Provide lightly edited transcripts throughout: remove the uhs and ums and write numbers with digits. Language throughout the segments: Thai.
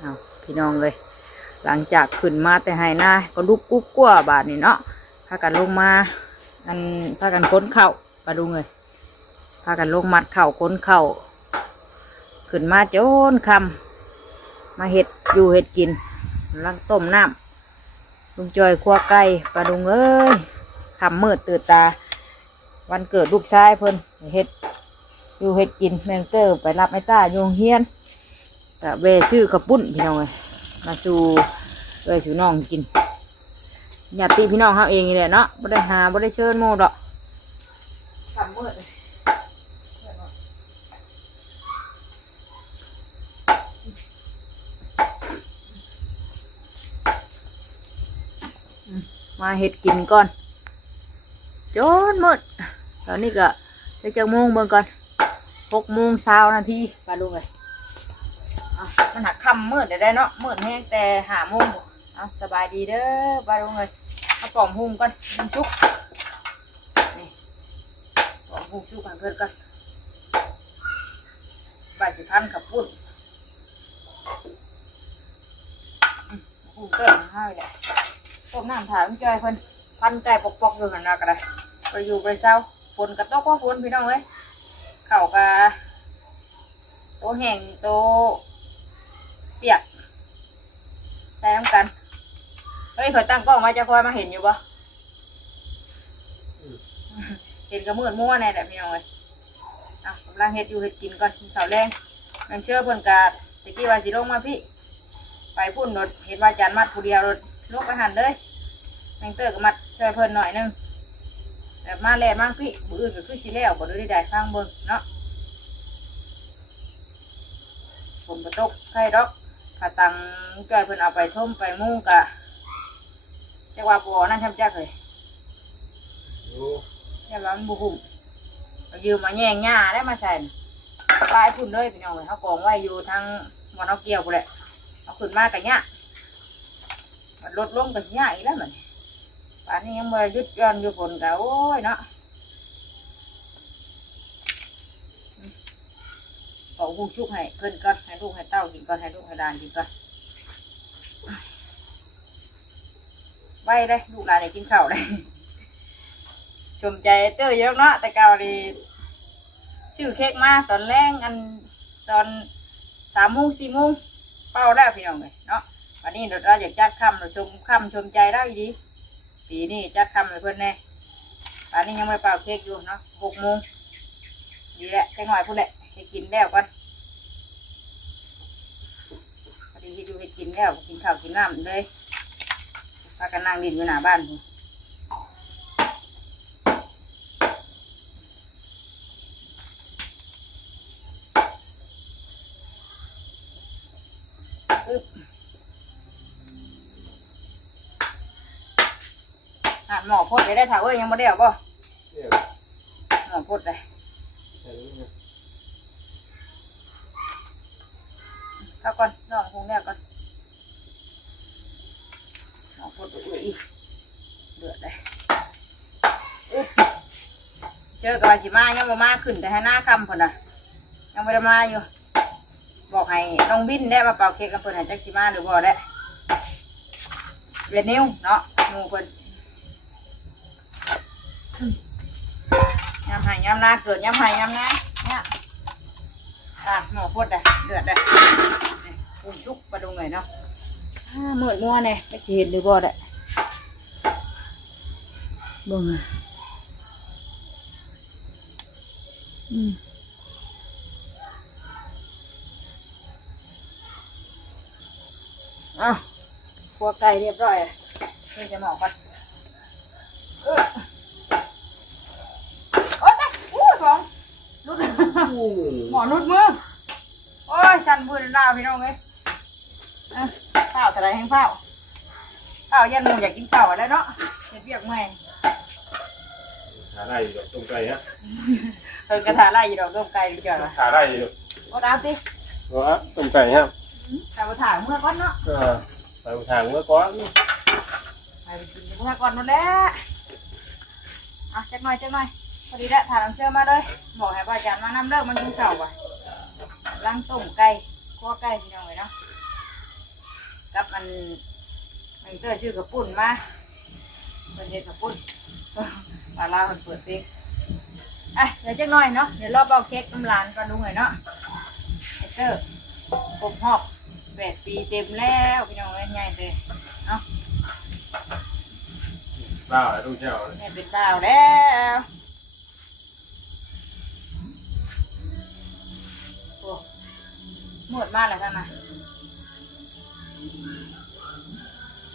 เอาพี่น้องเลยหลังจากขึ้นมาแต่ให้หน้าก็ลุกกุ๊กกั้วบาทนี่เนาะพากันลงมาพากันค้นเข่าปลาดุงเลยพากันลงมัดเข่าค้นเข่าขึ้นมาโจนคำมาเห็ดอยู่เห็ดกินลังต้มน้ำลุงจอยคั่วไก่ปลาดุงเอ้ยคำมืดตื่นตาวันเกิดลูกชายเพิ่นเห็ดอยู่เห็ดกินแมงเตอร์ไปรับไอ้ต้าโยงเฮียนแต่เวชื่อกระปุ้นพี่น้องเลยมาสู่สู่น้องกินญาติพี่น้องเขาเองนี่แหละเนาะบ่ได้หาบ่ได้เชิญโมดอกคำมืดมาเห็ดกินก่อนจนมืดตอนนี้ก็จะจังโมงเบิ่งก่อน6:20 นาทีปลาดุงเลยมันหักค่ำมืดได้เนาะมืดแห้งแต่5 โมงสบายดีเด้อปลาดุงเลยเอาปอมหุ่งก่อนน้ำซุปนี่ปอมหุ่งซุปกันเพื่อนก่อนใบสิพันกับปุ้นหุ่งเกินให้แหละต้มน้ำถ่ายมันจ่อยเพิ่นพันไก่ปอกๆอยู่หันหน้ากันเลยไปอยู่ไปเศร้าฝนกระตกก็ฝนพี่น้องเลยเข่ากะโตแห้งโตเปียกใส่น้ำกันเฮ้ยเผื่อตั้งกล้องมาจะคอยมาเห็นอยู่ปะเห็นกระมืดมั่วแน่แต่พี่น้องเลยกำลังเห็ดอยู่เห็ดกินก่อนเสาแรงมันเชื่อเพิ่นกาดตะกี้ว่าสิลงมาพี่ไปพุ่นรถเห็นว่าจานมัดผู้เดียวรถลกไปหันเลยแมงเตอร์ก็มัดช่วยเพิ่นหน่อยนึงแต่มาแล่มากพี่บุอื่นก็คือสิแล้วบ่ได้ได้ข้างเบิ่งเนาะฝนบ่ตกใครดอกขาตังจ่อยเพิ่นเอาไปท่มไปมุ่งกะจักว่าบ่นั่นทำจักเลยแค่ว่ามันบ่หุ่มยืมมาแย่งหญ้าได้มาใส่ปลายพุ่นเลยพี่น้องเลยเขากองไว้อยู่ทางวันเอาเกี่ยวพุ่นแหละเอาขึ้นมากับหญ้ามันลดลงกับหญ้าอีกแล้วเหมือนป่านนี้ยังมายุดย้อนอยู่ฝนกะโอ้ยเนาะขอหุ้งชุกให้เพิ่นก่อนให้ลูกให้เต้ากินก่อนให้ลูกให้หลานกินก่อนไว้ได้ลูกหลานได้กินข้าวได้ชมใจเต้ยเยอะเนาะแต่เก่าดีชื่อเค้กมาตอนแรกตอน3 โมง 4 โมงเป้าได้พี่น้องเลยเนาะวันนี้เราอยากจัดคำเราชมใจได้ดีปีนี้จัดคำเลยเพื่อนแน่ตอนนี้ยังไม่เป่าเค้กอยู่เนาะ6 โมงดีแหละแค่หน่อยพูดแหละให้กินแล้วก่อนพอดีให้ดูให้กินแล้วกินข้าวกินน้ำเลยพากันนั่งดินอยู่หน้าบ้านหมอพดได้ถ่ายเว้ยยังไม่ได้หรอป่ะหมอพดเลยข้าวก่อนน้องคงแน่ก่อนหมอพดอีกเดือดเลยเจอกับสิมายังมาขึ้นแต่ให้หน้าคำพอนะยังไม่ได้มาอยู่บอกให้น้องบินได้มาเป่าเค้กกับเพื่อนให้จักสิมาหรือบ่ได้เวียนนิ้วเนาะหมูเพื่อนยำไห่ยำนาเกิดยำไห่ยำนาเนี่ยหมอพดเลยเดือดเลยอุ่นชุกมาดูหน่อยเนาะเหมือนมัวเนี่ยไม่เห็นหรือบ่ได้บึ้งคั่วไก่เรียบร้อยนี่จะหมอกันนุดหมอนุดมือโอ้ยชันมือหน้าพี่น้องเลยข้าวอะไรแห้งข้าวยันมูอยากกินข้าวแล้วเนาะเปียกแม่หาไร่ดอกต้มไก่ฮะกระถาไร่ดอกต้มไก่ดีจังเลยหาไร่อยู่ก็ตามสิว่าต้มไก่ฮะแต่กระถางเมื่อก่อนเนาะไปทางเมื่อก่อนไปกินเมื่อก่อนนู่นแหละจักหน่อยพอดีแล้วถามเชื่อมาเลยบอกให้ป้าจันมานำเลิกมันกินข้าวว่ะล้างต้มไก่คั่วไก่พี่น้องเลยเนาะ กับมันเตอร์ชื่อกระปุ่นมาเป็นเห็ดกระปุ่นปลาลาวมันเปิดเพลงเดี๋ยวจักหน่อยเนาะเดี๋ยวรอบเอาเค้กน้ำลานก่อนลุงหน่อยเนาะเตอร์ครบหอบ8 ปีเต็มแล้วพี่น้องใหญ่เลยเนาะ บ้าแล้วต้องเจ้าเลย แม่เป็นดาวแล้วโอ้หมดมากเลยท่านนะ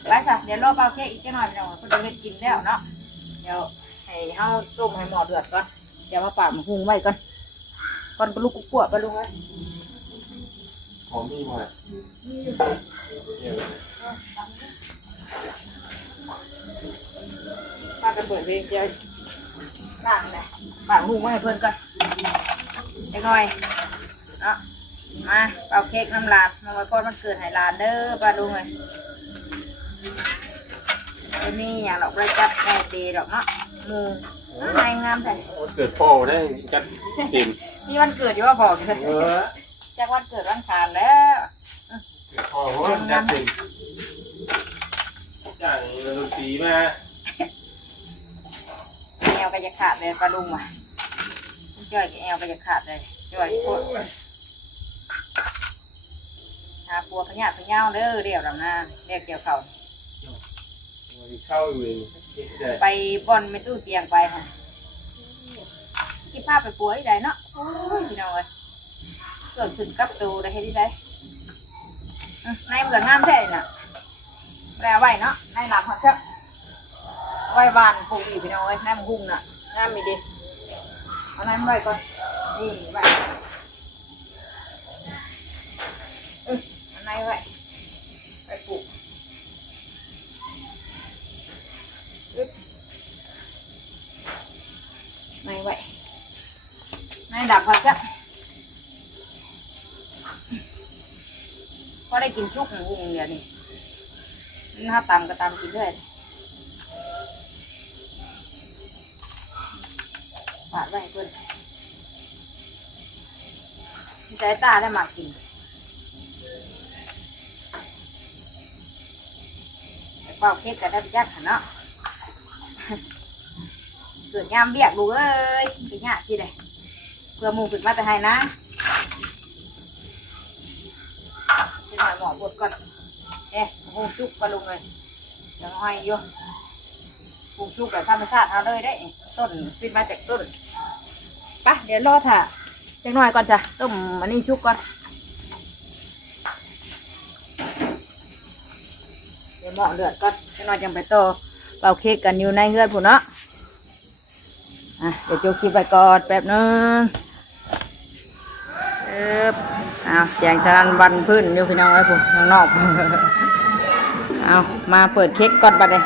ไปสิเดี๋ยวรอเปล่าเค้กอีกจักหน่อยพี่น้องเพิ่นจะเฮ็ดกินแล้วเนาะเดี๋ยวให้เฮาต้มให้หม้อเดือดก่อนเดี๋ยวมาปาดมาหุงไว้ก่อนปลุกกั่วไปลุงไว้ ของมีหมดเนี่ย ป้ากันเปิดเพลงเดียวป้าไหนป้าหุงไว้ให้เพิ่นก่อนเล็กน้อยเนาะมาเป่าเค้กน้ำลานมาไว้ก่อนมันเกิดให้ลานเด้อป้าลุงเลยไม่มีอย่างดอกระจับแม่เดดอกเนาะหมูนายงามแต่ วันเกิดพ่อได้จัดเต็ม นี่วันเกิดอยู่ว่าบอกเลย จากวันเกิดวันขานแล้ว เกิดพ่อเพราะว่าจัดเต็มจ่ายดนตรีมา แอวก็จะขาดเลยปลาลุงว่ะจ้อยกับแอวก็จะขาดเลยจ้อยโคตรหาปัวพญาพญาเด้อเดี่ยวลำหน้าเรียกเกี่ยวเขา เข้าอยู่เอง ไปบอนไม่ตู้เตียงไปค่ะคิดภาพไปปัวที่ใดเนาะโอ้ยพี่น้องเลยเกิดขึ้นกับตูได้ให้ที่ใดนายเหมือนงามแท้น่ะแปลไว้เนาะนายหลับหักเถอะไว้บานปลูกอีกพี่น้องเลยนายมันหุ่งน่ะงามมีดีเอานายมาไว้ก่อนนี่ไว้เอานายไว้ไปปลูกนายไว้นายดับหักเถอะพอได้กินชุกหุ่งเดี๋ยวนี้ถ้าตำก็ตำกินด้วยฝาดไว้เพื่อนใจตาได้มากินเป่าเค้กกันได้ไปยักษ์เนาะเกิดยามเบียกลูกเอ้ยไปยากจีเลยเพื่อมูขึ้นมาแต่ให้นะจะหน่อยหมอบดก่อนหุงชุกปลาลุงเลยยังห้อยอยู่หุงชุกแบบธรรมชาติเอาเลยได้ต้นปิดมาจากต้นไปเดี๋ยวรอถ่าจังหน่อยก่อนจ้ะต้มอันนี้ชุกก่อนเดี๋ยวหม้อเดือดก่อนจังหน่อยจังไปโตเป่าเค้กกันอยู่ในเฮือนผู้เนาะเดี๋ยวจูคลิปไปก่อนแป๊บนึงแจงสลันบันพื้นอยู่พี่น้องไอ้ผมข้างนอกเอามาเปิดเค้กก่อนบัดเลย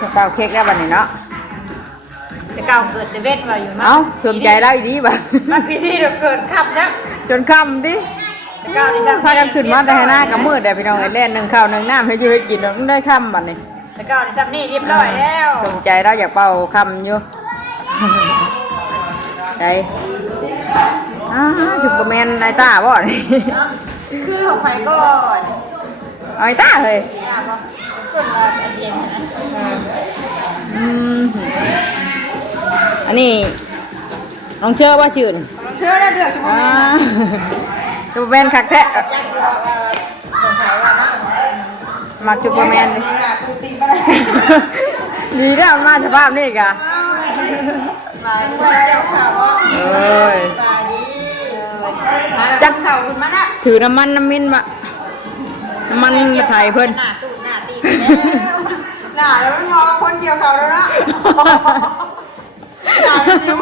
จะเป่าเค้กแล้วบัดนี้เนาะจะเก่าเกิดเดวิดมาอยู่มั้งเอาสนใจแล้วอีดีบ่มาปีนี้เราเกิดขับจ้ะจนค่ำดิจะเก่าดิฉันพากันขึ้นมาแต่ให้หน้ากับมืดเดี๋ยวพี่น้องไอ้เล่น1 ข้าว 1 น้ำให้อยู่ให้กินเราต้องได้ค่ำบัดนี้จะเก่าดิฉันนี่เรียบร้อยแล้วสนใจเราอยากเป่าค่ำอยู่ใจซุปเปอร์แมนไอต้าบ่นี่คือของไผ่ก่อนไอต้าเลยอันนี้น้องเชื่อว่าชื่อเชื่อได้เดือดซุปเปอร์แมนซุปเปอร์แมนคักแท้มาซุปเปอร์แมนดีแล้วมาสภาพนี่กะจักเข่าคุณมันอะถือน้ำมันน้ำมินมาน้ำมันมาไทยเพิ่นหน้าตูดหน้าตีหน้าแล้วมันมองคนเกี่ยวเขาแล้วนะหน้าเป็นชิว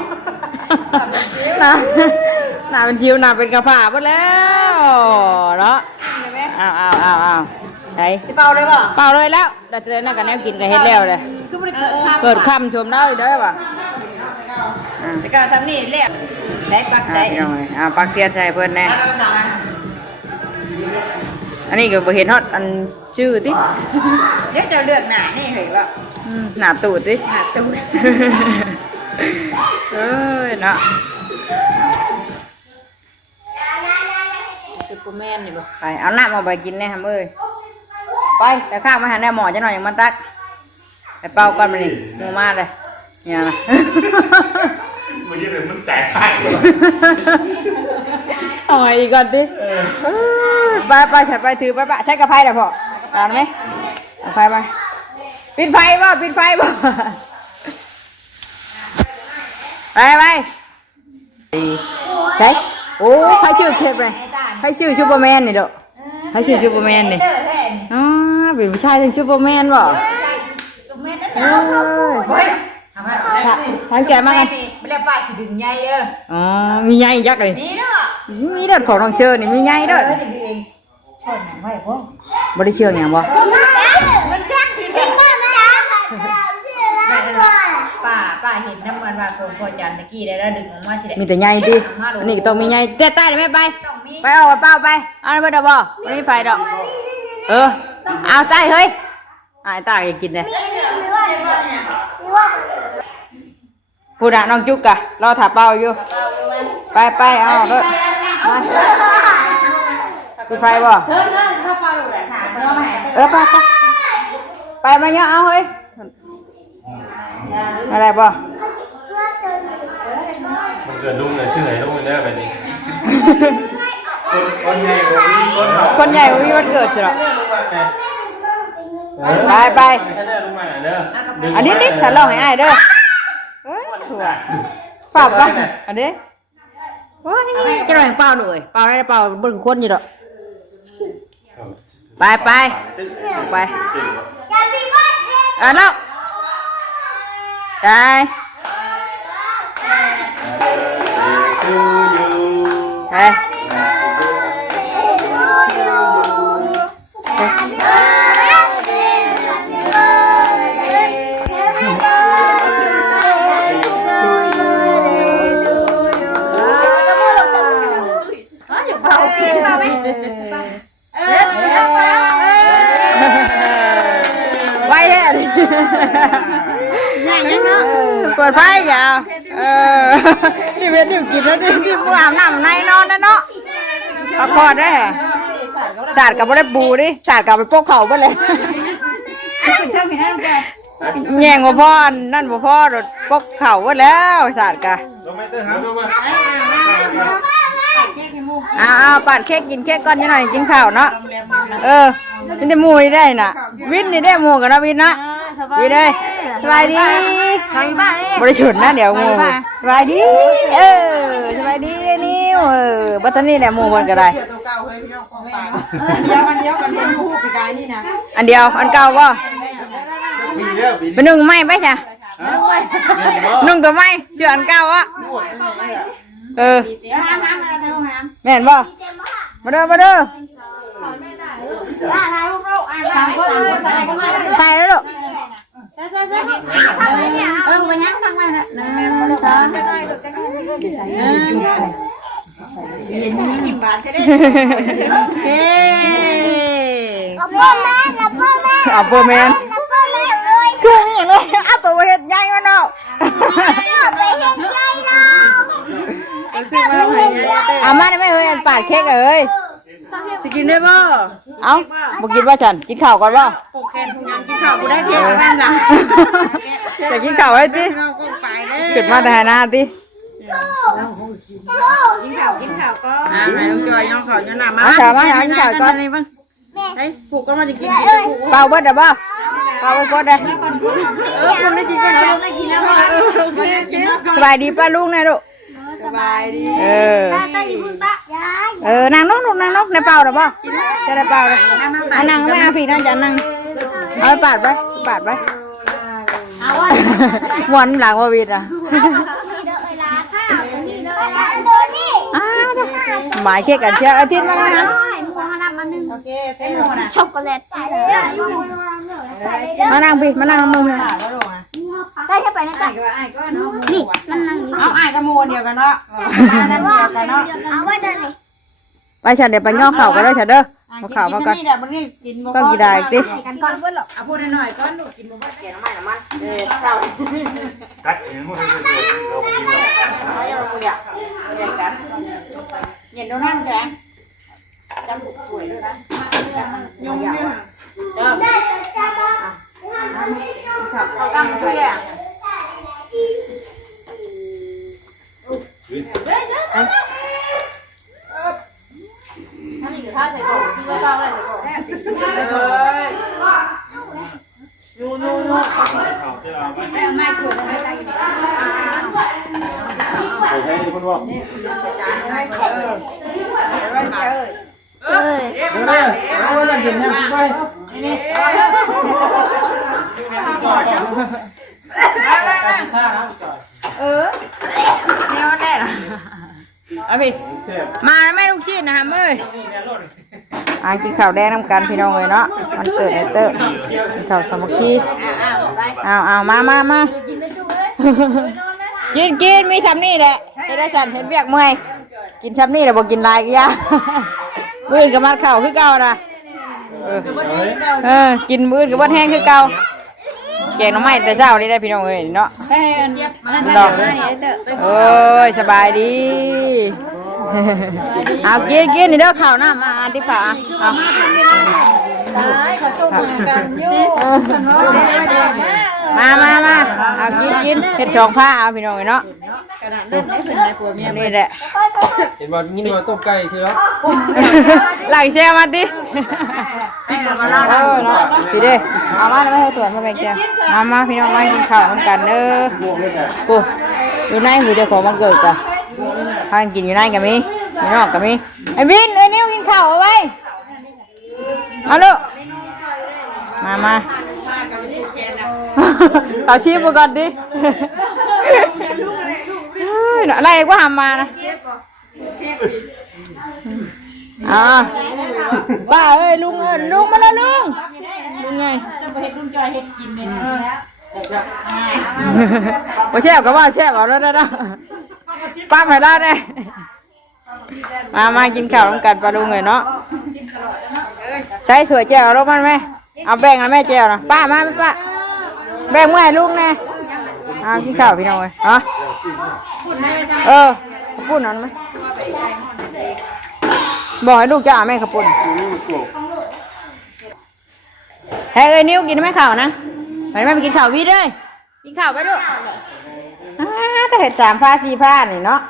หน้าเป็นชิวหน้าเป็นกระผาหมดแล้วเนาะเอาไหนเป่าเลยป่ะเป่าเลยแล้วแต่เดินนั่งกันแนวกินกันเฮ็ดแล้วเลยเกิดคำชมได้ได้ป่ะแต่ก็ซ้ำนี่เรียกได้ปักใส่ปักเทียนใส่เพิ่นแน่อันนี้ก็บ่เห็นฮอดอันชื่อติเดี๋ยวจะเลือกหน้านี่เหรอว่าหน้าตูดติหน้าตูดเนาะ ซุปเปอร์แมนนี่บ่ไปเอาน้ำมาไปกินแน่ครับเอ้ยไปแต่ข้าวมาหาแน่หมอจะหน่อยอย่างมันตักไปเป่าก่อนมาดิหมูมาเลยเนี่ยนะ มันยังมันแตกต่าง เอาไงอีกก่อนดิไปฉันไปถือไปปะใช้กระไพเดี๋ยวพอตามไหมเอาไฟไปปิดไฟบ่ปิดไฟบ่ไปใช่โอ้ใครชื่อเทปเลยใครชื่อซูเปอร์แมนนี่เด้อใครชื่อซูเปอร์แมนนี่อ๋อเป็นผู้ชายเป็นซูเปอร์แมนบ่ทางแกมากัน ไม่ได้ป้าสิดึงใหญ่เด้อ อ๋อมีไงยักษ์เลย นี่เด้อ มีเด้อของน้องเชิญนี่มีไงเด้อ จะดึงเองชนไหนพ่อ บ่ได้เชื่ออย่างบ่ มันชักถึงป้าเห็นน้ำมันว่าผมพอจันตะกี้ได้แล้วดึงออกมาสิ มีแต่ไงดิอันนี้ก็ต้องมีไงเต้ใต้ได้ไหมไปออกเปล่าไปเอาไปดอกบ่ไม่ได้ไปดอกเอาใต้เฮ้ยไอ้ตาอยากกินเลยพูดนะน้องจุกกะรอถาเป้าอยู่ไปเอาเลยมาปิดไฟบ่ เธอเข้าป้าดูแลถามเนาะแม่ ไปมาเนาะเอาเฮ้ยอะไรบ่ มันเกิดลุงเลยชื่อไหนลุงได้แบบนี้คนใหญ่ คนใหญ่มีวันเกิดสิหรอไปอันนี้นิดถ้าลองให้อ้ายเด้อเฮ้ยถั่วเปล่าป่ะอันนี้โอ้ยจะลองเปล่าหน่อยเปล่าได้เปล่าบนคนอยู่ดอกไปแล้วได้ไว้เลยอย่างนี้เนาะเปิดไฟอย่าที่เวทีกินแล้วที่ผู้อาบน้ำในนอนนะเนาะพักผ่อนได้สาดกับไม่ได้ปูดิสาดกับไปโป๊กเข่าไปเลยแย่งบ่พ่อนั่นบ่พ่อรถโป๊กเข่าไปแล้วสาดกะเอาปาดเค้กกินเค้กก่อนนิดหน่อยกินข้าวเนาะนี่ได้หมูนี่ได้น่ะวินนี่ได้หมูกันนะวินนะวินเลยสบายดีบริสุทธิ์นะเดี๋ยวหมูสบายดีสบายดีนี่บัตรนี่แหละหมูมันก็ได้อันเดียวอันเก่าป่ะเป็นหนึ่งไม้ไหมจ๊ะหนึ่งตัวไม้เชื่ออันเก่าอ่ะแม่นบ่มาเด้อตายแล้วลูกไปยังทางมาน่ะกินบาทจะได้เอาโปแมนคือนี่เลยเอาตัวเห็ดใหญ่มาเนาะเอามาได้ไหมเฮ้ยปาดเค้กเลยสิกินได้บ่เอ้าบ่กินว่าฉันกินข้าวก่อนบ่ปกแคนทุกอย่างกินข้าวกูได้เค้กกันนั่นล่ะจะกินข้าวไว้ติขึ้นมาแต่หน้าติกินข้าวก็ให้น้องจอยย่องข้าวย่องน้ำมากินข้าวก่อนเฮ้ยผูกก็มาจะกินเป่าเบิดได้บ่เป่าเบิดได้คุณได้กินกันได้กินแล้วสบายดีป้าลุงนะลูกสบายดีนั่งนกในเป่าหรอป่ะจะได้เป่าเลยนั่งไม่เอาผีน่าจะนั่งเอาปาดไปวันหลังว่าวิดอ่ะหมายแค่กันเชียวอาทิตย์มาแล้วนะช็อกโกแลตมานั่งพี่มานั่งมือเลยได้แค่ไปนะจ๊ะนี่มันนั่งเอาไอ้กระโมเดียวกันเนาะนั่นเดียวกันเนาะเอาไว้เดินเลยไปฉันเดี๋ยวไปย่อเข่ากันแล้วฉันเด้อเอาเข่ามาก่อนต้องกินได้ติกันก่อนเพื่อนหรอกเอาพูดหน่อยก่อนกินบ่ว่าแกงน้ำมันเศร้ากัดเห็นมันเรากินเราเอาอย่างกูอยากกันเย็นโดนนั่งแกง ยุ่งเนี่ยเขาตั้งเพื่อถ้าใส่กล่องที่ว่าเก้าอะไรใส่กล่องเลยนู่นไม่ควรไม่ได้อยู่ ให้คุณบอก เอาเรื่องกินนะไปนี่นี่มันแน่ละเอาพี่มาแม่ลูกชิ้นนะฮะเมื่อยกินข้าวแดงน้ำกันพี่น้องเลยเนาะมันเกิดไอเตอร์ข้าวสามัคคีเอามากินมีซ้ำนี่แหละจะได้สั่นเห็นเบียกเมื่อยกินซ้ำนี่แหละบอกกินลายกี่ยามื้อกับมัดข้าวคือเก่านะกินมื้อกับวัดแห้งคือเก่าแกงน้ำไม้แต่เช้านี่ได้พี่น้องเลยเนาะดอกเอ้ยสบายดีเอากินนี่เด้อข้าวน้ำมาที่ฝาเอามาเอากินเห็ดสองผ้าเอาพี่น้องเนาะนี่แหละ เห็นว่างี้มาต้มไก่ใช่ไหม หลังเชียมาดิพี่เด้เอามาแล้วให้ตัวมาแบ่งเชียมาพี่น้องมากินข้าวกันเด้อกูอยู่ในหูเจ้าของมันเกิดกะพากินอยู่ในกันมีพี่น้องกันมีไอ้บินไอ้นิ้วกินข้าวเอาไว้เอาลูกมาเอาชีพมาก่อนดิอะไรก็ทำมานะป้าเอ้ยลุงมาแล้วลุงไงจะไปเห็ดลุงจอยเห็ดกินเนี่ยว่าแช่ก็ว่าแช่เอาแล้วนะป้าไม่ได้เลยมากินข้าวร่วมกันปลาลุงเลยเนาะใช้ถั่วแจ่วรบมันไหมเอาแบ่งนะแม่แจ่วนะป้ามาป้าแบ่งเมื่อไหร่ลุงแน่เอากินข้าวพี่น้องเลยปุ่นนั่นไหมบอกให้ลูกจะเอาแม่ขับปุ่นเฮ้ยนิ้วกินไหมข้าวนะไปแม่ไปกินข้าววิด้วยกินข้าวไปด้วยแต่เห็ด3 ผ้า 4 ผ้านี่เนาะ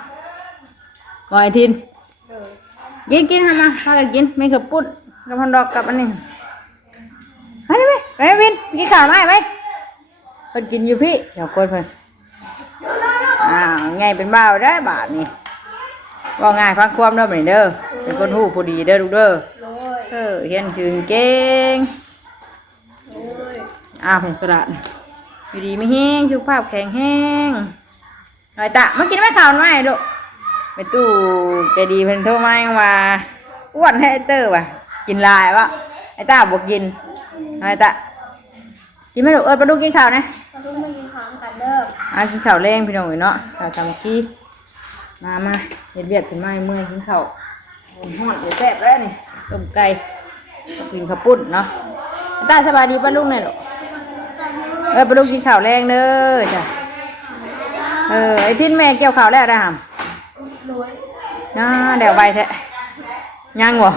บ่อยทินกินทำมาพากันกินไม่ขับปุ่นกับพันดอกกับอันนี้ไปวินกินข้าวไหมเพิ่นกินอยู่พี่เจ้าคนเพิ่นไงเป็นบ่าวได้บาทนี่ว่าง่ายพักความเด้อเหมือนเด้อเป็นคนหู้ผู้ดีเด้อลูกเด้อเฮียนชื่นเก่งกระดาษอยู่ดีไม่แห้งสุขภาพแข็งแห้งหน่อยตะมากินไม่ข่าวไหมลูกไปตู้ใจดีเพิ่นโทรมาว่าอ้วนให้เตอร์ว่ะกินลายวะไอ้ตาบอกกินหน่อยตะกินไม่ลูกไปดูกินข้าวนะกินข้าวแรงพี่น้องเนาะข้าวทำขี้มาเห็ดเบียดขึ้นมาเมื่อยกินข้าวห่อนเดี๋ยวแซ่บแล้วนี่ต้มไก่กินข้าวปุ้นเนาะตาสบายดีป้าลุงเนี่ยหรอป้าลุงกินข้าวแรงเด้อจ้ะไอ้ทิ้นแม่เกี่ยวข้าวแล้วได้หำเดี๋ยวไปแท้ยังวะ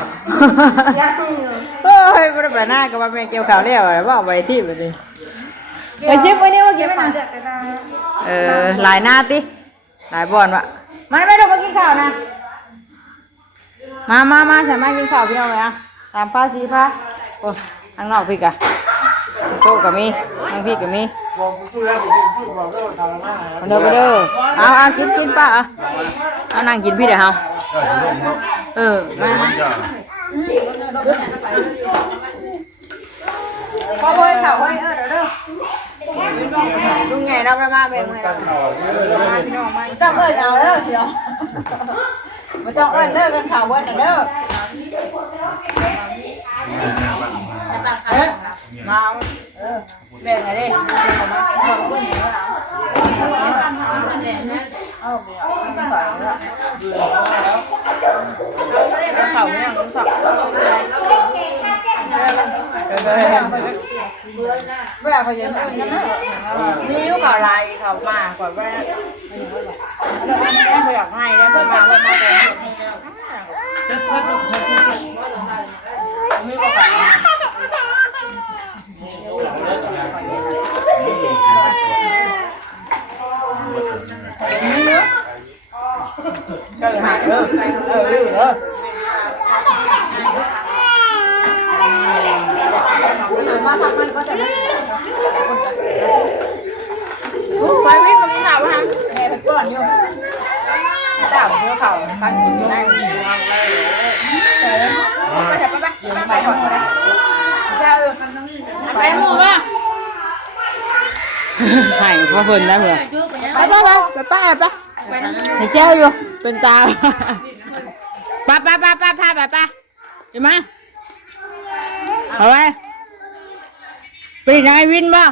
เฮ้ยไม่ได้ไปหน้ากับว่าแม่เกี่ยวข้าวแล้วอะไรว่าไปที่แบบนี้ไอ้ชิปไว้นี่ว่ากินไม่นานหลายหน้าติหลายบอลวะมันไม่ต้องมากินข้าวนะมาใส่มากินข้าวพี่น้องเลย3 ผ้า 4 ผ้าโอ้ทางนอกพี่กะโต๊ะกับมีทางพี่กับมีเด้อเอากินป้าเอานั่งกินพี่เดี๋ยวเอามาพ่อเฮ้ยข่าวเฮ้ยเด้อลุงไงเรามาเบ่งเลยพี่น้องมาต้องเอิญเอาเด้อเชียวไม่ต้องเอิญเด้อกันข่าวเบิ้ลเด้อมาเบ่งไงดิข่าวเนี่ยข่าวเวลาเขาเย็นนี่ลูกข่าวลายข่าวมากกว่าว่าเขาอยากให้แล้วเขามาว่ามาเป็น มาทำมันก็จะไปวิ่งมากินข้าวทำแม่เป็นก้อนอยู่เจ้าเนื้อเข่าตั้งกินอยู่ได้ไปก่อนนะเจ้าไปหมู่ป่ะ หายพ่อเพิ่นได้เหรอไปให้เจ้าอยู่เป็นตาป้าพาไปเห็นไหมเอาไว้ไปนายวินบ่ อ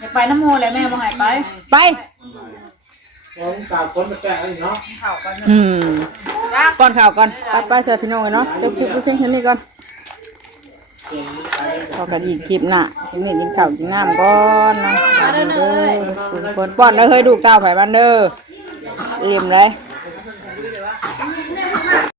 ย่าไปน้ำมูเลยแม่บ่หายไป ไป กาคนมาแจ้งอะไรเนาะ ก่อนข่าวก่อนไปเชิญพี่น้องกันเนาะเดี๋ยวคลิปเพียงแค่นี้ก่อนพอกันอีกคลิปหน้าทีนี้กินข้าวกินน้ำก่อนนะคนป้อนแล้วเฮ้ยดูก้าวไผ่บ้านเด้อเอี่ยมเลย